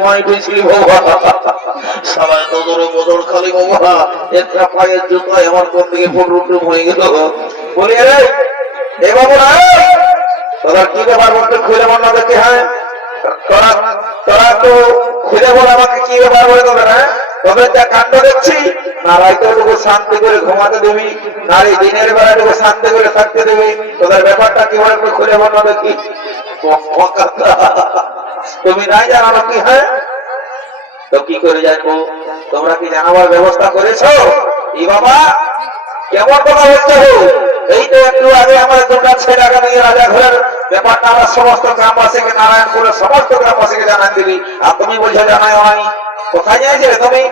ঘুমাই উঠেছিলি বাবা, সবাই তোদের বদল খালি বাবা, একটা পায়ের জুতায় আমার কোন দিকে ফুটুম হয়ে গেল। বলি এ বাবু না, তোরা কি ব্যাপার বলতে খুলে বল না দেখে। হ্যাঁ তোরা তোরা তো খুলে বল আমাকে কি ব্যাপার বলে তোদের। হ্যাঁ তোদের যা কাণ্ড দেখছি, না রাইতেটুকু শান্তি করে ঘুমাতে দেবি, না এই দিনের বেলাটুকু শান্তি করে থাকতে দেবি। তোদের ব্যাপারটা কি বলে একটু খুলে বল না দেখি। তুমি নাই জানানো কি? হ্যাঁ তো কি করে জানবো? তোমরা কি জানাবার ব্যবস্থা করেছো? ই বাবা কেমন কথা বলছো? এই তো একটু আগে আমার দুটা ছেলে আগে দিয়ে রাজা ঘরের ব্যাপারটা আমার সমস্ত গ্রামবাসীকে, নারায়ণপুরের সমস্ত গ্রামবাসীকে জানান দিবি, আর তুমি বলছো জানাই হয়নি। কোথায় যাইছিলে তুমি?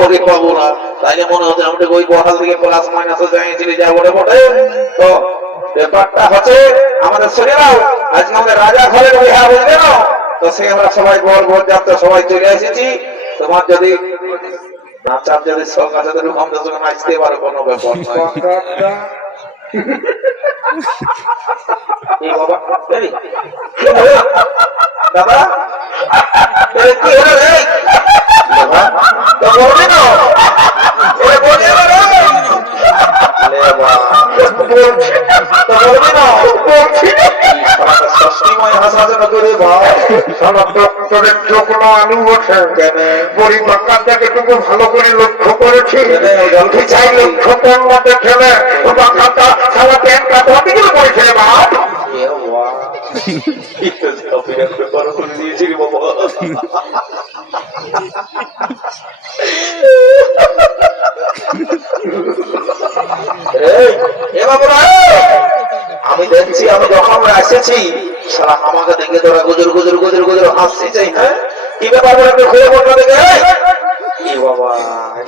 ওরে বাবু না, তাইলে মনে হতো আমি ওই বহাল দিকে প্লাস মাইনাসে যাইছিলি, যা বলে বটে। তো ব্যাপারটা হচ্ছে আমাদের শুনে নাও, আজকে আমাদের রাজা ঘরের বিহা, বুঝলে না? তো সে আমরা সবাই বর বর যাত্রা সবাই চলে এসেছি। তোমার যদি নাচার যদি শখ আছে তো আমাদের সঙ্গে নাচতে পারো, কোনো ব্যাপার নয়। বাবা দাদা কি হলো রে? তো বলবি না ভালো করে লক্ষ্য করেছি, লক্ষ্য করলে খেলে পড়েছে আমি দেখছি, আমি যখন এসেছি সারা আমাকে দেখে তোরা গুজর গুজর গুজর গুজর হাসছি চাই। হ্যাঁ কি ব্যাপার বলে একটু খুলে বললো দেখে। কি বাবা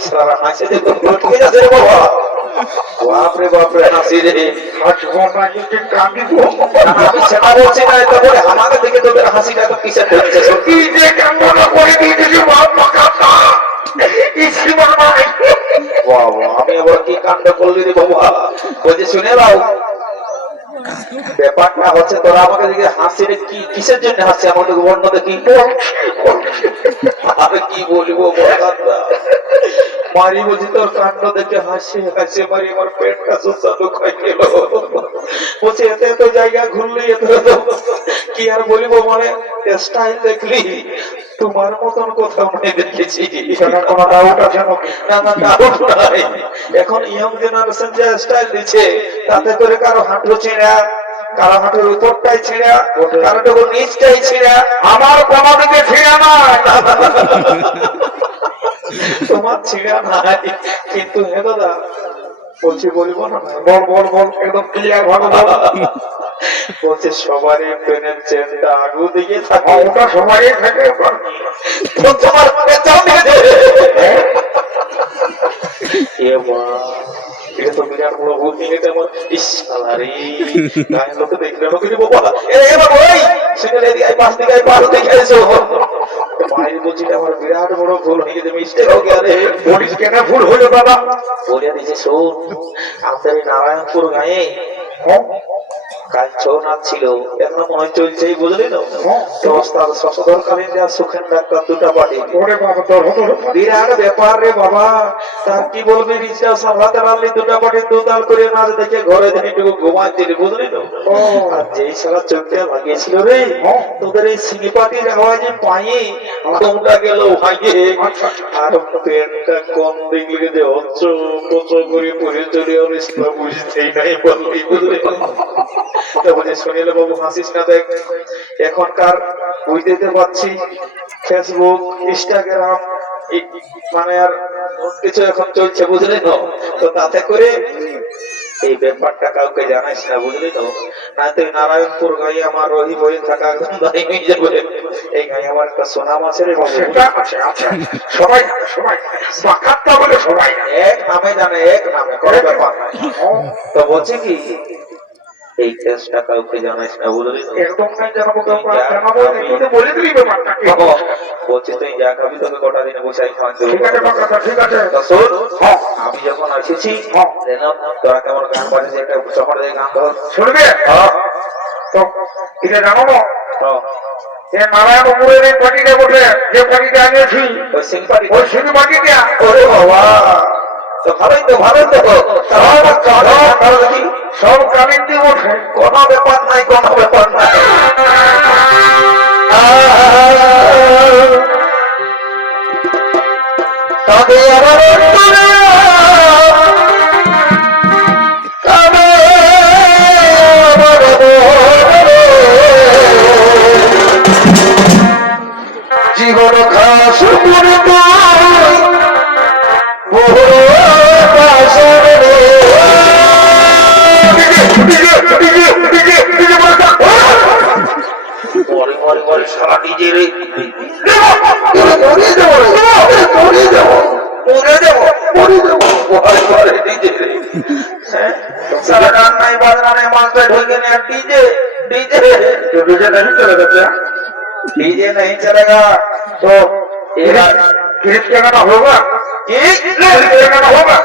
সারা হাসি দেখে লটকে যাচ্ছে রে বাবা। বাপরে বাপরে হাসি রে। আমি সেটা বলছি না, তো বলে আমাকে দেখে তোদের হাসিটা তো কিসের হচ্ছে? কি যে কেমন করে দিয়েছিস বাবা, আমি আবার কি কাণ্ড করলি রে বাবা। বলছি শুনে নাও, ব্যাপারটা হচ্ছে তোরা আমাকে দিকে হাসি রে, কি কিসের জন্য হাসি আমাদের বর্ণ দেখি। আমি কি বলবো মারি, বলছি তোর কাণ্ড দেখে হাসি হাসি মারি আমার পেটটা সুস্বাদু খাই গেল। বলছি এতে এত জায়গা ঘুরলি, এত কি আর বলিব, মানে স্টাইল দেখলি তোমার মতন কোথাও নাই দেখেছি। কোনো ডাউট আছে? না না ডাউট নাই। এখন ইয়ং জেনারেশন যে স্টাইল দিচ্ছে, তাতে করে কারো হাঁটু ছিঁড়া, কারো হাঁটুর উপরটাই ছিঁড়া, কারো টুকু নিচটাই ছিঁড়া, আমার কোনো দিকে ছিঁড়া নাই। তোমার ছিঁড়া নাই, কিন্তু হে দাদা বলছি বলবো না, বল বল বল একদম ক্লিয়ার ভালো বল। বলছে সবারই পেনের চেনটা আগু দিকে থাকে, ওটা সবাই থাকে, তোমার এটা তো বিরাট বড় ভুল নিয়ে তেমন ইসালারি গায়ের লোকে দেখলে লোকে বাবা পাঁচ দিকে পাঁচ দেখে এসো মায়ের বলছি আমার বিরাট বড় ভুল হয়ে গেছে, মিস্টেক হয়ে গেলে। বলিস কেন ভুল হইলো বাবা? বলিয়া দিছে শোন, আমাদের নারায়ণপুর গায়ে কাল ছৌ নাচ ছিল, এখন মনে হয় চলছে, বুঝলি না? শশধরকালীন সুখেন ডাক্তার দুটা পার্টি, বিরাট ব্যাপার রে বাবা। তার কি বলবি, রিক্সা সামলাতে পারলি দুটা পার্টি দুতাল করে নাচ দেখে ঘরে একটু ঘুমাচ্ছিল, বুঝলি না? আর যেই সারা চোখটা লাগিয়েছিল রে, তোদের এই সিনি পার্টির আওয়াজে পায়ে ঘুমটা গেল ভাইয়ে, আর পেনটা কোন দিক লেগে হচ্ছ কত করে পরে চলে বুঝতেই নাই বললি, বুঝলি? শুনিলে বাবু হাসিস না, দেখ এখনকার বুঝতে পারছি ফেসবুক ইনস্টাগ্রাম মানে আর কিছু এখন চলছে, বুঝলি তো? তো তাতে করে এই ব্যাপারটা কাউকে জানাইস না, বুঝলি তো? না তুই নারায়ণপুর গায়ে আমার রহি বই থাকা দায়ী হয়ে যাবে। এই গায়ে আমার একটা সোনাম আছে রে, সবাই সবাই বলে সবাই এক নামে জানে, এক নামে কোনো ব্যাপার নাই। তো বলছে কি এই কেসটা কাউকে জানাইস না, বুঝলি? একদম নাই জানাবো, জানাবো বলে দিবি ব্যাপারটা। বলছি তুই যা খাবি তোকে গোটা দিনে বসাই খাওয়ান দেবো। ঠিক আছে আমি যখন এসেছি তোরা কেমন গান বাজছে একটা চকর দিয়ে গান ধর শুনবে তো এটা জানাবো। নারায়ণপুরের এই পার্টিটা বটে, যে পার্টিটা আনিয়েছি ওই সিংপাটি ওই সিঁড়ি পার্টিটা। ওরে বাবা, তো ভালোই তো ভালোই তো ভালো দেখি। সব কালিন দিয়ে বটে, কোনো ব্যাপার নাই, কোনো ব্যাপার নাই। তবে আমার অন্তরে তবে আমার মনে জীবন খাস করে সারা নিজের সারা গান নাই বাজনা নাই, মাছটা ঢুকে নিয়ে ডিজে ডিজে डीजे नहीं चलेगा क्या? डीजे नहीं चलेगा तो क्रिस का गाना होगा, क्रिस का गाना होगा,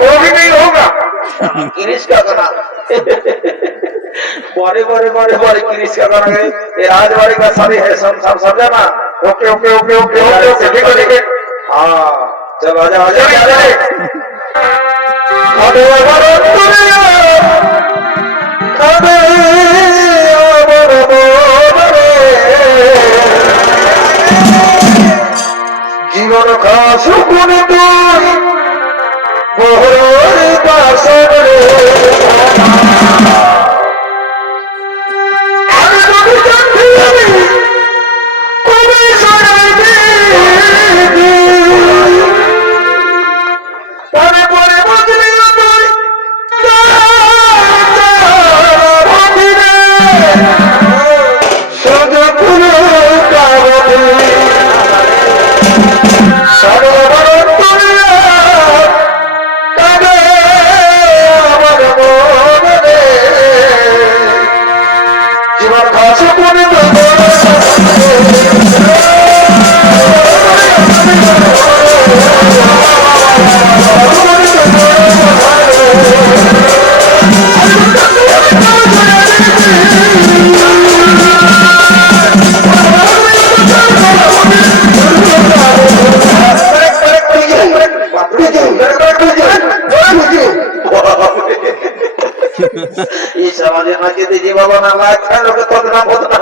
वो भी नहीं होगा। क्रिस का गाना बड़े बड़े बड़े बड़े क्रिस का गाना है, ये राजवाड़ी का शादी है, सब समझा ना। Okay okay okay okay okay okay ठीक है ठीक है। हाँ चलो आजा आजा आजा। জীবন খাস করে তুই মোহর বাসরে আমি যদি জানতে তুমি সরে পরে পরে বুঝলি তুই শুধু কোনো কারণে সরোবর তুলিয়া কাঁদে আমার মনে জীবন ঘাস করে এই সমাজে নাকি দিদি বাবা না লাগছে লোকে তদনা বদনা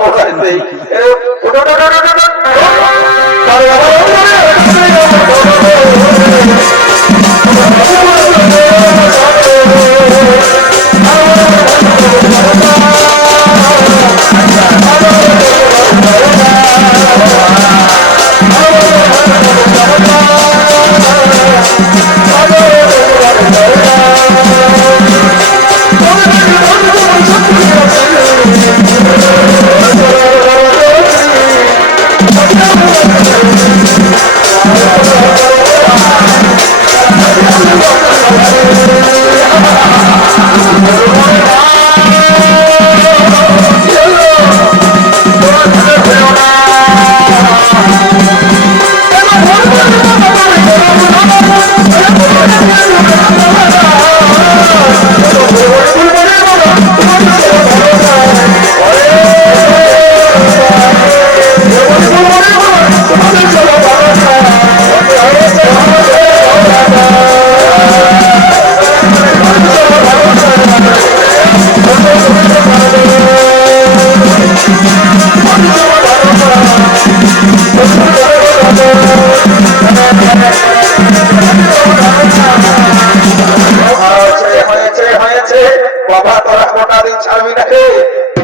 হচ্ছে বাবা তোরা কোটা দিন ছাড়বি না রে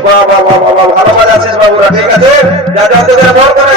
বাবা বাবা বাবা ভালো কাজ আছিস বাবুরা ঠিক আছে যা যা তোদের বড় করে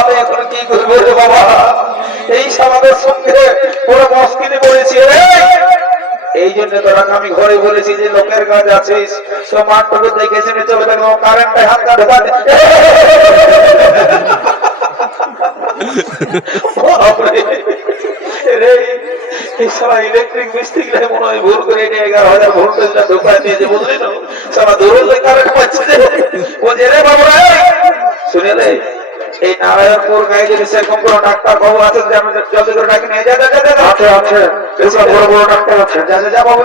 আমি এখন কি করবো রে বাবা? এই সমাজের সঙ্গে পুরো মস্কিনে পড়েছি রে। এই জন্য তোরা আমি ঘরে বলেছি যে লোকের কাজ আছিস তো মাঠটুকু দেখে শুনে চলবে না, কারেন্টে হাত কাটে ইলেকট্রিক মিস্ত্রি মনে হয় ভুল করে 11,000 ভোল্টেজটা ঢোকায় নিয়েছে, বুঝলি না? সারা দূর কারেন্ট পাচ্ছে রে বাবুরা। শুনে রে, এই নারায়ণপুর গায়ে যদি সেরকম কোনো ডাক্তার বাবু আছে জলদি করে ডাকি নিয়ে আছে বড় বড় ডাক্তার আছে, যা বাবু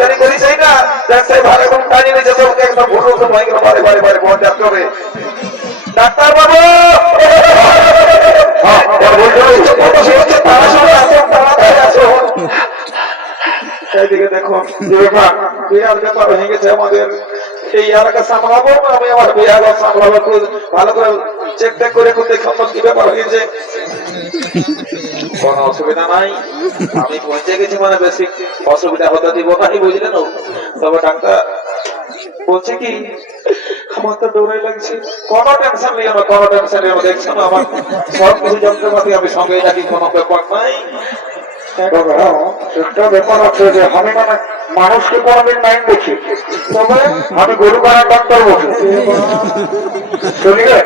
দেরি করিস না, দেখ সেই ভালো এবং টানি নিচে সবকে একদম ভুটো ভয়ঙ্কর বারে বারে বারে পৌঁছে আসতে হবে। ডাক্তার বাবু এইদিকে দেখুন, বিরাট ব্যাপার হয়ে গেছে আমাদের। এই এলাকা সামলাবো, আমি আমার বিহার সামলাবো, ভালো করে চেক টেক করে দেখুন কি ব্যাপার হয়েছে। কোন অসুবিধা নাই, আমি পৌঁছে গেছি, মানে বেশি অসুবিধা হতে দিব নাই, বুঝলেন? তবে ডাক্তার বলছে কি আমার তো ডোরাই লাগছে। কোনো টেনশন নেই, আমার কোনো টেনশন নেই, দেখছেন আমার সব কিছু যন্ত্রপাতি আমি সঙ্গে রাখি, কোনো ব্যাপার নাই। একটা ব্যাপার আছে যে আমি মানে মানুষকে কোনোদিন নাই দেখি, তবে আমি গরু কাটার ডাক্তার বসে চলিবে।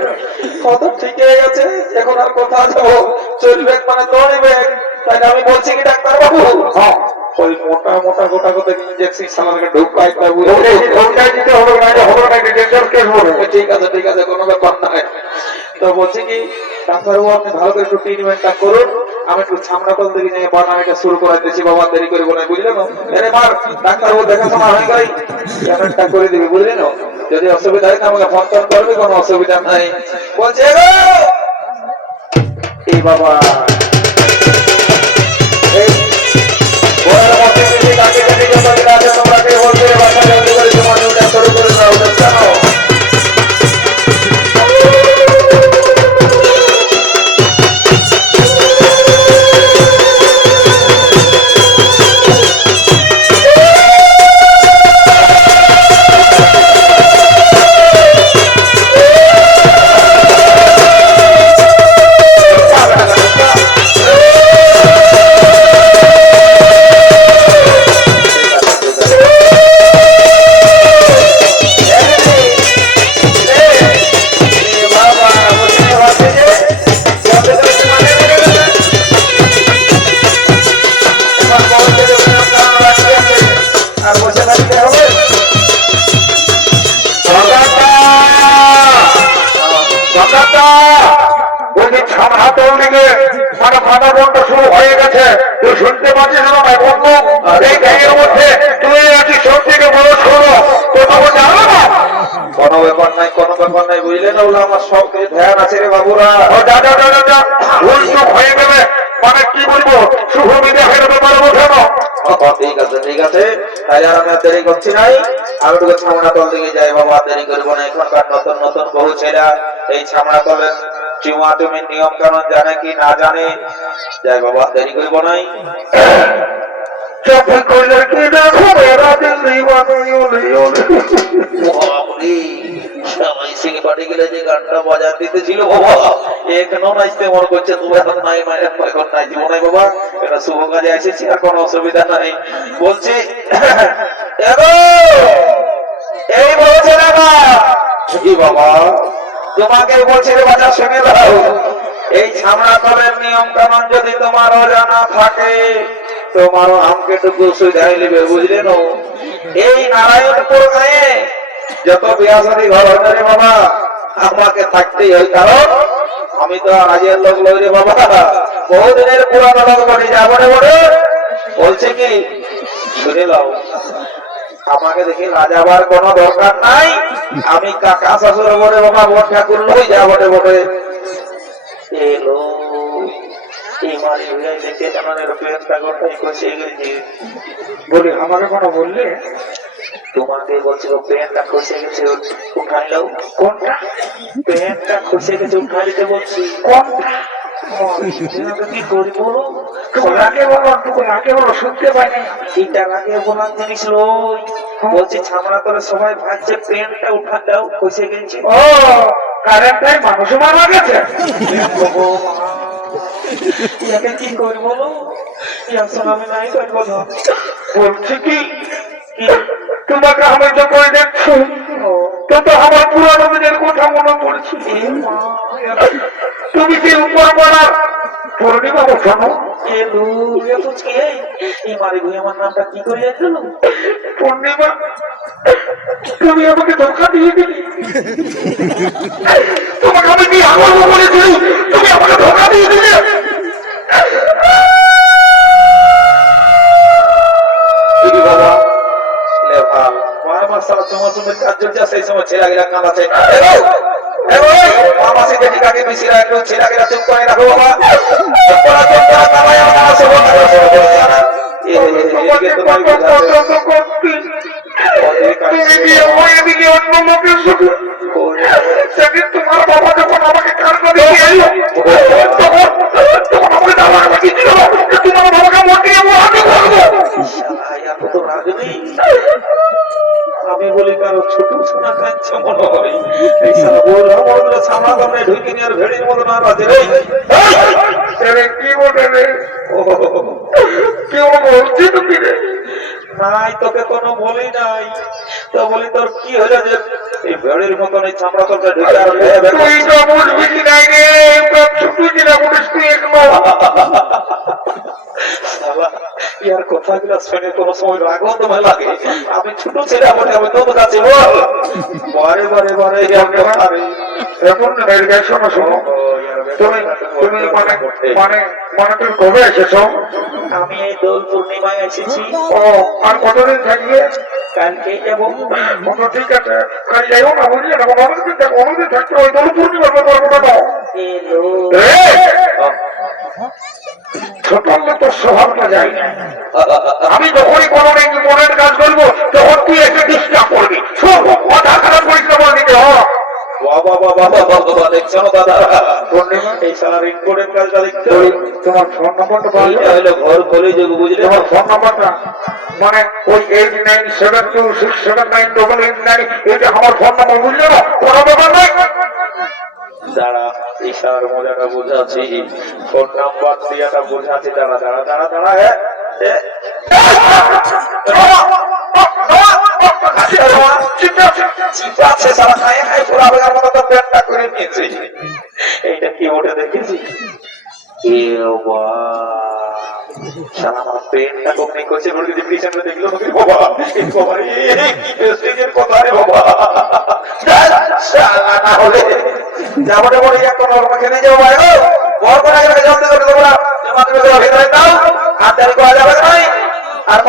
কথা ঠিক হয়ে গেছে, এখন আর কোথা যাবো, চলবে মানে দৌড়িবে। তাই আমি বলছি কি ডাক্তার বাবু, ওই মোটা মোটা গোটা গোটা ইঞ্জেকশন সালাকে ঢুকাই দিতে হবে না। ঠিক আছে ঠিক আছে, কোনো ব্যাপার নাই। তো বলছি কি ডাক্তারবাবু, আপনি ভালো করে একটু ট্রিটমেন্টটা করুন, আমি একটু ছামড়াতল থেকে নিয়ে বানানিটা শুরু করে দিচ্ছি, বাবা দেরি করবো না, বুঝলেন? আরে মার ডাক্তারবাবু দেখাশোনা হয়ে গেলে পেমেন্টটা করে দিবি, বুঝলেন? যদি অসুবিধা হয় আমাকে ফোন টোন করবে, কোনো অসুবিধা নাই। বলছে এই বাবা তোমরা কে বলছে বাসা জলদি করে তোমার শুরু করে দাও, জানো? মানে ফাটা বন্ধ শুরু হয়ে গেছে, তুই শুনতে পাচ্ছিস না ভাই বন্ধু? এই গাড়ির মধ্যে তুই আছিস, সব থেকে বড় শোনো, কথা বলতে হবে না। কোনো ব্যাপার নাই, কোনো ব্যাপার নাই, বুঝলেন? ওগুলো আমার সব কিছু ধ্যান আছে রে বাবুরা। ভুল চুপ হয়ে গেলে মানে কি বলবো, শুভ বিদায় হয়ে ব্যাপারে বোঝে না। ঠিক আছে ঠিক আছে, তাই আর আমি আর দেরি করছি নাই, আমি একটু ছামড়া তল দিকে যাই বাবা, দেরি করবো না। এখনকার নতুন নতুন বহু ছেলেরা এই ছামড়া তলের চুমা তুমি নিয়ম কানুন জানে কি না জানে, যাই বাবা, দেরি করবো নাই। সবাই সিং বাড়ি গেলে যে গানটা বাজার দিতেছিল বাবা, এখনো নাচতে মনে করছে, তুমি এখন নাই এখন নাই জীবন নাই বাবা, এটা শুভ কাজে এসেছি, আর কোনো অসুবিধা নাই। বলছি এই বলছে না কি বাবা, তোমাকে বলছি রে বাচ্চা, শুনে দাও, এই ছামড়া তলের নিয়ম কানুন যদি তোমার অজানা থাকে, তোমারও আমকে টুকু সুবিধাই নেবে, বুঝলেন? এই নারায়ণপুর গায়ে যত বিয়া শাদী ঘর হয় রে বাবা, আমাকে থাকতেই হয়, কারণ আমি তো আজের লোক লই রে বাবা, বহুদিনের পুরানো লোক বটে, যা বটে বটে। বলছে কি শুনে দাও, আমাকে দেখে লাজাবার কোনো দরকার নাই, আমি কাকা শ্বশুর বটে বাবা, বট ঠাকুর লই, যা বটে বটে। এলো বলি আমাকে কোনো বললে? তোমাকে বলছিল প্যান্টটা খসে গেছে, উঠাইলো। কোনটা? প্যান্টটা খসে গেছে, উঠাই দিতে বলছি। কোনটা? কি করি বলো? আগে বলো, আগে বলো, শুনতে পাই না। এটা আগে বলার জিনিস লই, বলছি ছামড়া করে সবাই ভাবছে পেনটা উঠা দাও কইসে গেছি ও কারেন্টটাই মানুষ মারা গেছে। ইয়াকে কি করি বলো ইয়ার সঙ্গে আমি নাই করবো না। বলছি কি তোমাকে আমি যখন দেখছি তো আমার পুরানো দিনের কথা মনে পড়ছে। তুমি যে উপর পাড়ার পূর্ণিমা বসানো আমার নামটা কি করে গেল পূর্ণিমা, তুমি আমাকে ধোকা দিয়ে দিলি। তোমাকে আমি কি আমার বলেছি, তুমি আমাকে ধোকা দিয়ে দিলে। বাবা আমার সারা চমাচমের কাজ চলছে সেই সময় ছেলেগেরা কাঁদাচ্ছে মামাসি দেখি কাকে মিশিরা একটু ছেলেগেরা চুপ করে রাখো বাবা তোমার বাবা যখন আমাকে কারণ দিয়ে এলো তখন আমাকে দাওয়া লাগিয়েছিল তোমার বাবাকে মটিয়ে আমি করবো। আমি বলি কারো ছোট সোনা কাঁদছে মনে হয় এই সারা বললাম বড়গুলো সামনা করে ঢুকে নিয়ে আর ভেড়ির মতো না বাজে রে কি বলে রে কেউ বলছি তুমি রে নাই তোকে কোনো বলি নাই তো বলি তোর কি হলো যে এই ভেড়ির মতন এই চামড়া তোকে ঢুকে আর তুই তো বুঝবি কি নাই রে ছোট জিরা বলিস তুই এগুলো ইয়ার কথাগুলো শুনে কোনো সময় রাগও তোমার লাগে আমি ছোট ছেলে বলে আমি তোর কাছে বল বারে বারে বারে এখন শোনো শোনো তুমি তুমি মানে মানে মানে তুমি কবে এসেছো? আমি এই দোল পূর্ণিমায় এসেছি। ও আর কতদিন থাকবে? কালকেই যাবো। ঠিক আছে কাল যাইও না বুঝলে না অনেকদিন থাকবে অনেকদিন থাকতে ওই দোল পূর্ণিমার ব্যাপার না ছোট তো স্বভাবটা যাই না। আমি যখনই কোনো মনের কাজ করবো তখন তুই এসে ডিস্টার্ব করবি কথা খারাপ করিস না বলে দিতে তোমার ফোন নম্বরটা ঘর খোলে যাবো বুঝলে তোমার ফোন নম্বরটা মানে ওই 8972679889 এটা আমার ফোন নম্বর বুঝলে না কোনো ব্যাপার নাই। দাঁড়া ইশার মজাটা বোঝাচ্ছি ফোন নাম্বার দিয়াটা বোঝাচ্ছি দাঁড়া দাঁড়া দাঁড়া দাঁড়া এইটা কি ওটা দেখেছি পেনটা কমনি করছে দেখলো বাবা কথা রে বাবা না হলে যাবো বলে একটা খেলে যাবো ভাই বর করে জানতে তোমরা ভেতরে দাও আর করা যাবে না আর